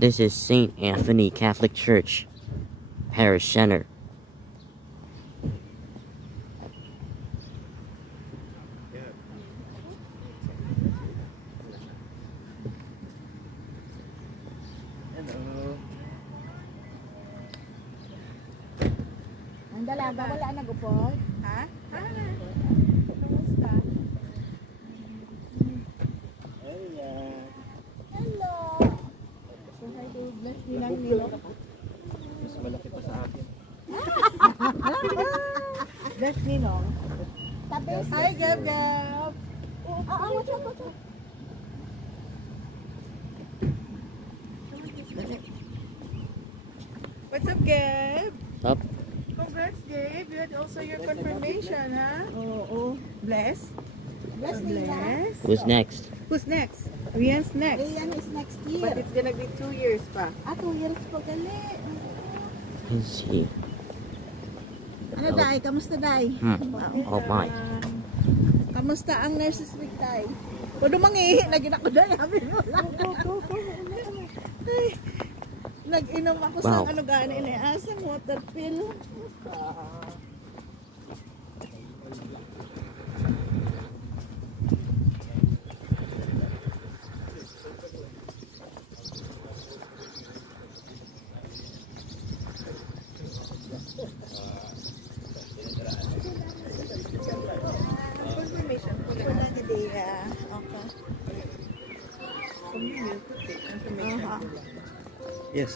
This is St. Anthony Catholic Church, Parish Center. Ang dalaga, wala nag-upol? Ha? Kamusta? Hello! So, hi to bless nilang nilo. Mas malaki pa sa akin. Bless ninong. Hi, Gab! Watch out! What's up, Gab? Up. Congrats, Gabe. You had also your confirmation, ha? Oo. Bless? Bless. Who's next? Who's next? Rian's next. Rian is next year. But it's gonna be 2 years pa. 2 years po gali. Is he? Ano, Day? Kamusta, Day? Oh my. Kamusta ang nurses week, Day? Wala mangihi. Lagi na ko dyan. Nag-inom ako sa ano gano'n iniasang water pill. Confirmation. Wala na diya. Okay. Information. Yes.